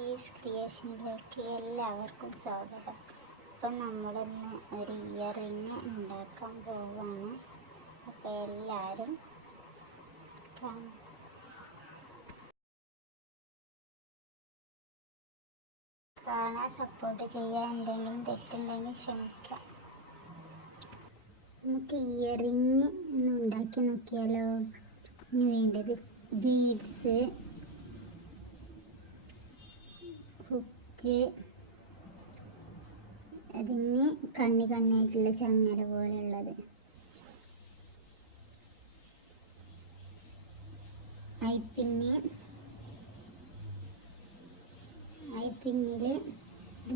Is ക്രിയേഷനിലേക്ക് എല്ലാവർക്കും സ്വാഗതം. അപ്പം നമ്മളിന്ന് ഒരു ഇയറിങ് ഉണ്ടാക്കാൻ പോവാണ്. അപ്പോൾ എല്ലാവരും കാണാൻ സപ്പോർട്ട് ചെയ്യാൻ. എന്തെങ്കിലും തെറ്റുണ്ടെങ്കിൽ ക്ഷമിക്കാം. നമുക്ക് ഇയറിങ് ഒന്ന് ഉണ്ടാക്കി നോക്കിയാലോ. ഇനി വേണ്ടത് ബീഡ്സ്, ഹുക്ക്, അതിന് കണ്ണിയായിട്ടുള്ള ചങ്ങല പോലുള്ളത്, ഐപ്പിന്നിൽ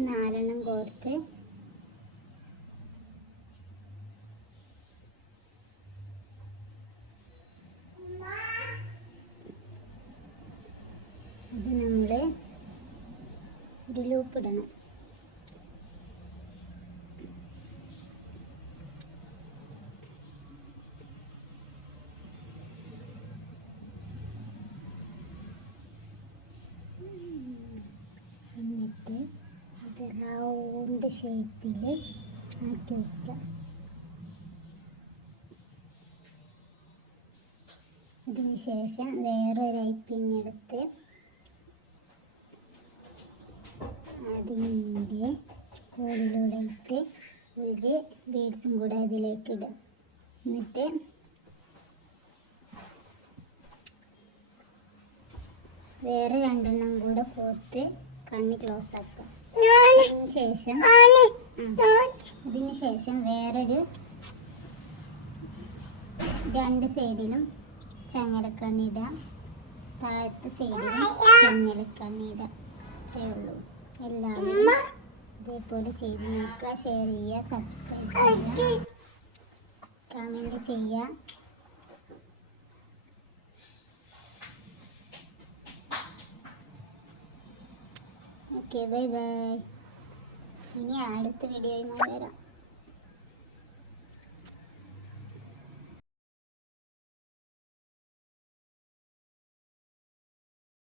4 കോർത്ത് ഇത് നമ്മൾ ഒരു ലൂപ്പ് ഇടണം. എന്നിട്ട് അത് റൗണ്ട് ഷേപ്പിൽ ആക്കി വയ്ക്കാം. ഇതിന് ശേഷം വേറൊരു ഐപ്പിന്നെടുത്ത് അതിൻ്റെ കോലിലൂടെ ഇട്ട് ഒരു ബീഡ്സും കൂടെ അതിലേക്ക് ഇടും. എന്നിട്ട് വേറെ 2 കൂടെ കോർത്ത് കണ്ണി ക്ലോസ് ആക്കാം. ഇതിന് ശേഷം വേറൊരു 2 സൈഡിലും ചങ്ങലക്കണ്ണി ഇടാം, താഴത്തെ സൈഡിലും ചങ്ങലക്കണ്ണി ഇടാം. അത്രയേ ഉള്ളൂ. എല്ലാവരും ഇതേപോലെ ചെയ്ത് നോക്കുക. ഷെയർ ചെയ്യുക, സബ്സ്ക്രൈബ് ചെയ്യുക, കമൻറ്റ് ചെയ്യുക. Okay, bye bye. ഇനി അടുത്ത വീഡിയോയുമായി വരാം.